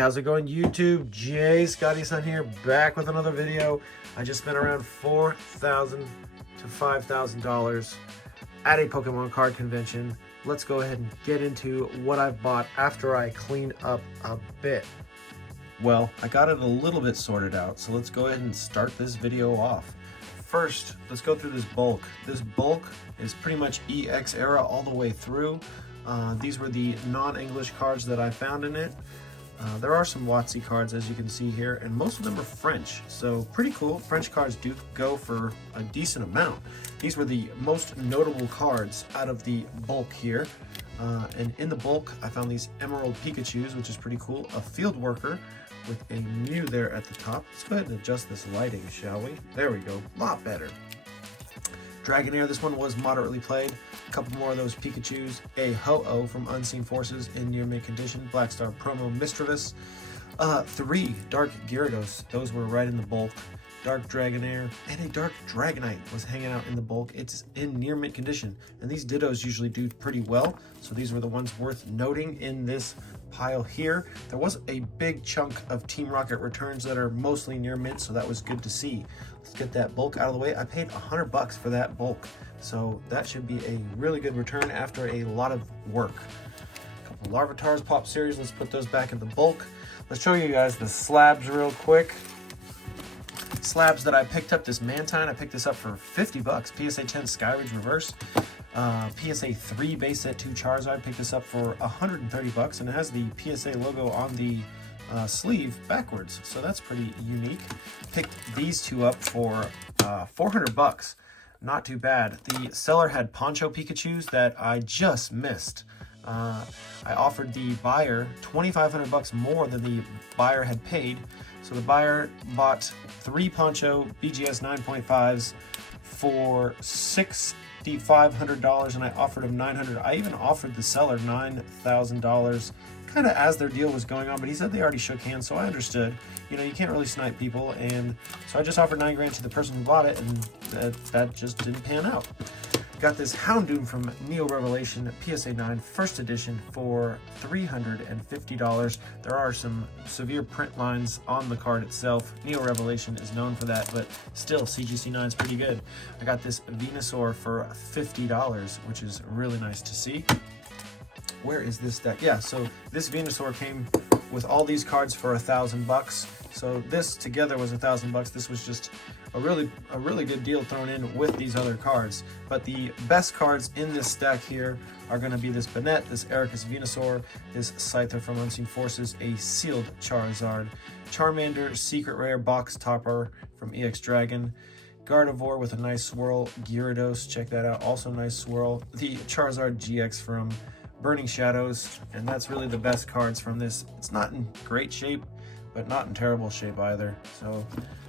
how's it going, YouTube? Jay Scottyson here, back with another video. I just spent around $4,000 to $5,000 at a Pokemon card convention. Let's go ahead and get into what I've bought after I clean up a bit. Well, I got it a little bit sorted out, so let's go ahead and start this video off. First, let's go through this bulk. This bulk is pretty much EX era all the way through. These were the non-English cards that I found in it. There are some WotC cards, as you can see here, and most of them are French, so pretty cool. French cards do go for a decent amount. These were the most notable cards out of the bulk here. And in the bulk, I found these Emerald Pikachus, which is pretty cool. A Field Worker with a Mew there at the top. Let's go ahead and adjust this lighting, shall we? There we go, a lot better. Dragonair, this one was moderately played. A couple more of those Pikachus. A Ho-Oh from Unseen Forces in near mint condition. Blackstar Promo Mischievous. 3 Dark Gyarados. Those were right in the bulk. Dark Dragonair and a Dark Dragonite was hanging out in the bulk. It's in near mint condition, and these Dittos usually do pretty well, so these were the ones worth noting in this pile here. There was a big chunk of Team Rocket returns that are mostly near mint, so that was good to see. Let's get that bulk out of the way. I paid $100 for that bulk, so that should be a really good return after a lot of work. A couple Larvitars Pop Series, let's put those back in the bulk. Let's show you guys the slabs real quick. Slabs that I picked up, this Mantine, I picked this up for $50. PSA 10 Skyridge Reverse. PSA 3 base set 2 Charizard, picked this up for $130, and it has the PSA logo on the sleeve backwards, so that's pretty unique. Picked these two up for $400. Not too bad. The seller had Poncho Pikachus that I just missed. I offered the buyer $2,500 more than the buyer had paid. So the buyer bought 3 Poncho BGS 9.5s for $6,500, and I offered him $900. I even offered the seller $9,000 kind of as their deal was going on, but he said they already shook hands, so I understood. You know, you can't really snipe people, and so I just offered $9,000 to the person who bought it, and that just didn't pan out. Got this Houndoom from Neo Revelation PSA 9 first edition for $350. There are some severe print lines on the card itself. Neo Revelation is known for that, but still CGC 9 is pretty good. I got this Venusaur for $50, which is really nice to see. Where is this deck? Yeah, so this Venusaur came with all these cards for $1,000. So this together was $1,000. This was just a really good deal thrown in with these other cards. But the best cards in this stack here are going to be this Banette, this Ericus Venusaur, this Scyther from Unseen Forces, a sealed Charizard, Charmander Secret Rare Box Topper from EX Dragon, Gardevoir with a nice swirl, Gyarados, check that out, also nice swirl, the Charizard GX from Burning Shadows, and that's really the best cards from this. It's not in great shape, but not in terrible shape either, so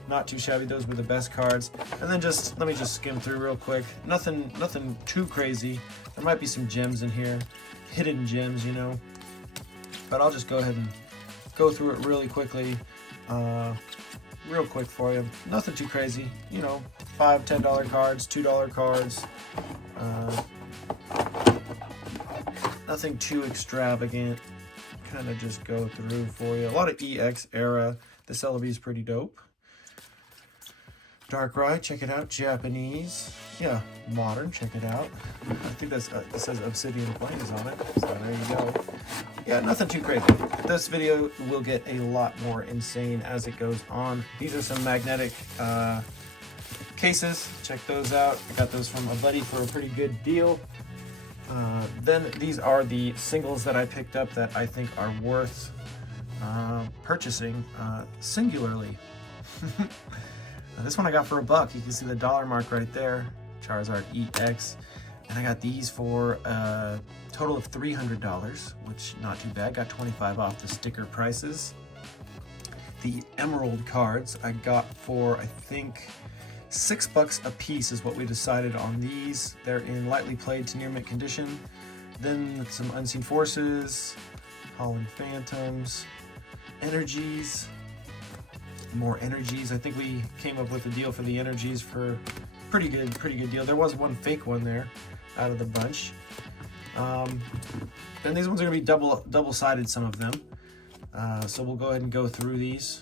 not too shabby. Those were the best cards. And then just let me just skim through real quick. Nothing too crazy. There might be some gems in here, hidden gems, you know, but I'll just go ahead and go through it really quickly, real quick for you. Nothing too crazy, you know, $5, $10 cards, $2 cards, nothing too extravagant. Kind of just go through for you. A lot of EX era. This LB is pretty dope. Darkrai, check it out. Japanese. Yeah, modern, check it out. I think that's it says Obsidian Plains on it, so there you go. Yeah, nothing too crazy. This video will get a lot more insane as it goes on. These are some magnetic cases. Check those out. I got those from a buddy for a pretty good deal. Then these are the singles that I picked up that I think are worth purchasing singularly. This one I got for $1. You can see the dollar mark right there, Charizard EX. And I got these for a total of $300, which not too bad. Got 25 off the sticker prices. The Emerald cards I got for, I think, $6 a piece is what we decided on these. They're in lightly played to near mint condition. Then some Unseen Forces, Holland Phantoms, Energies, more Energies. I think we came up with a deal for the Energies for pretty good deal. There was one fake one there out of the bunch. And these ones are gonna be double-sided, some of them. So we'll go ahead and go through these.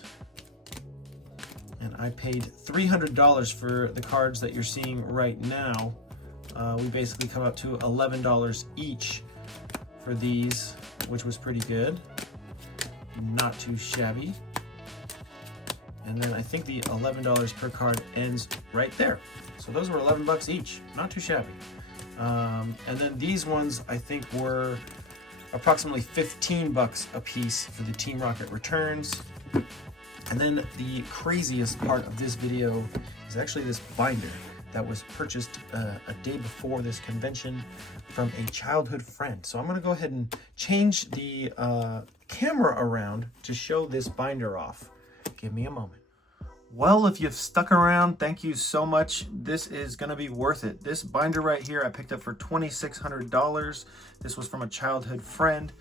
And I paid $300 for the cards that you're seeing right now. We basically come up to $11 each for these, which was pretty good. Not too shabby. And then I think the $11 per card ends right there. So those were 11 bucks each, not too shabby. And then these ones I think were approximately 15 bucks a piece for the Team Rocket returns. And then the craziest part of this video is actually this binder that was purchased a day before this convention from a childhood friend. So I'm gonna go ahead and change the camera around to show this binder off. Give me a moment. Well, if you've stuck around, thank you so much. This is gonna be worth it. This binder right here I picked up for $2,600. This was from a childhood friend.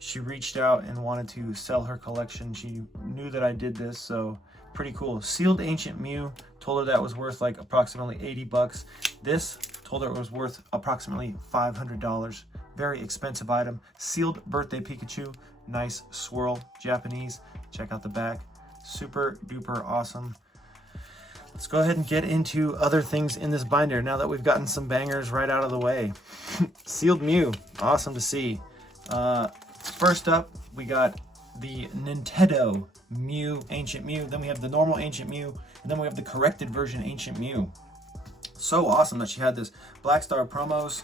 She reached out and wanted to sell her collection. She knew that I did this, so pretty cool. Sealed Ancient Mew, told her that was worth like approximately 80 bucks. This, told her it was worth approximately $500. Very expensive item. Sealed Birthday Pikachu, nice swirl, Japanese. Check out the back. Super duper awesome. Let's go ahead and get into other things in this binder now that we've gotten some bangers right out of the way. Sealed Mew, awesome to see. First up, we got the Nintendo Mew, Ancient Mew. Then we have the normal Ancient Mew, and then we have the corrected version Ancient Mew. So awesome that she had this Black Star promos.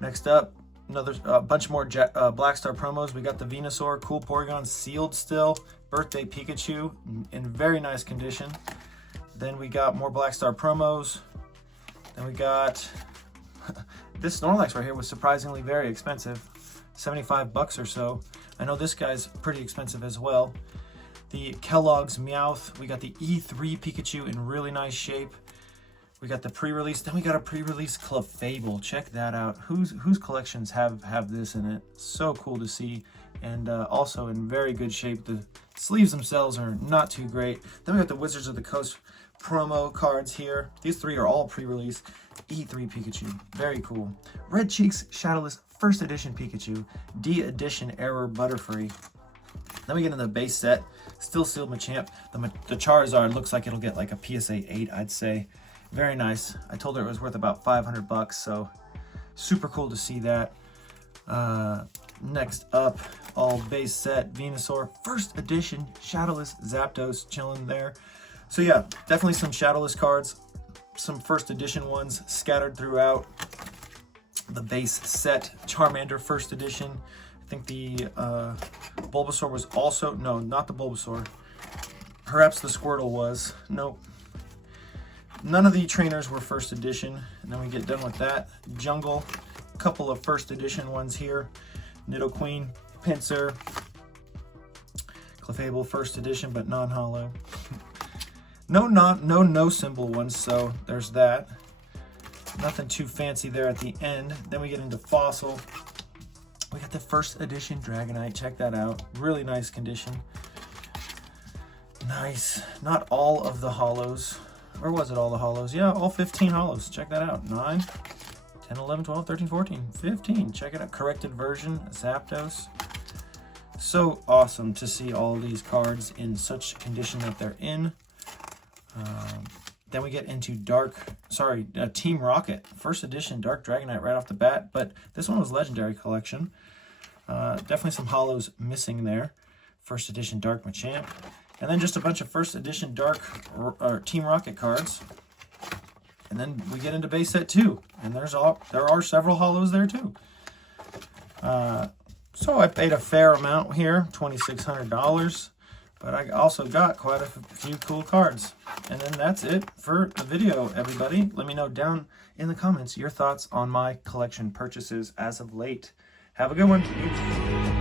Next up, another bunch more Black Star promos. We got the Venusaur, Cool Porygon, sealed still. Birthday Pikachu in very nice condition. Then we got more Black Star promos. Then we got this Snorlax right here was surprisingly very expensive, 75 bucks or so. I know this guy's pretty expensive as well. The Kellogg's Meowth. We got the E3 Pikachu in really nice shape. We got the pre-release. Then we got a pre-release Clefable. Check that out. Whose collections have this in it? So cool to see, and also in very good shape. The sleeves themselves are not too great. Then we got the Wizards of the Coast promo cards here. These three are all pre-release. E3 Pikachu, very cool. Red Cheeks Shadowless First Edition Pikachu, D Edition Error Butterfree. Then we get in the base set, still sealed Machamp. The Charizard looks like it'll get like a PSA 8, I'd say. Very nice. I told her it was worth about 500 bucks, so super cool to see that. Next up, all base set Venusaur First Edition Shadowless Zapdos chilling there. So yeah, definitely some Shadowless cards, some First Edition ones scattered throughout the base set. Charmander First Edition. I think the Bulbasaur was also, no, not the Bulbasaur. Perhaps the Squirtle was. Nope. None of the trainers were First Edition. And then we get done with that. Jungle, a couple of First Edition ones here. Nidoqueen, Pinsir, Clefable First Edition, but non-holo. No symbol ones, so there's that. Nothing too fancy there at the end. Then we get into Fossil. We got the First Edition Dragonite. Check that out. Really nice condition. Nice. Not all of the holos. Or was it all the holos? Yeah, all 15 holos. Check that out. 9, 10, 11, 12, 13, 14, 15. Check it out. Corrected version, Zapdos. So awesome to see all these cards in such condition that they're in. Then we get into Team Rocket. First Edition Dark Dragonite right off the bat, but this one was Legendary Collection. Definitely some holos missing there. First Edition Dark Machamp. And then just a bunch of First Edition Dark Team Rocket cards. And then we get into base set 2. And there are several holos there too. So I paid a fair amount here, $2,600. But I also got quite a few cool cards. And then that's it for the video, everybody. Let me know down in the comments your thoughts on my collection purchases as of late. Have a good one.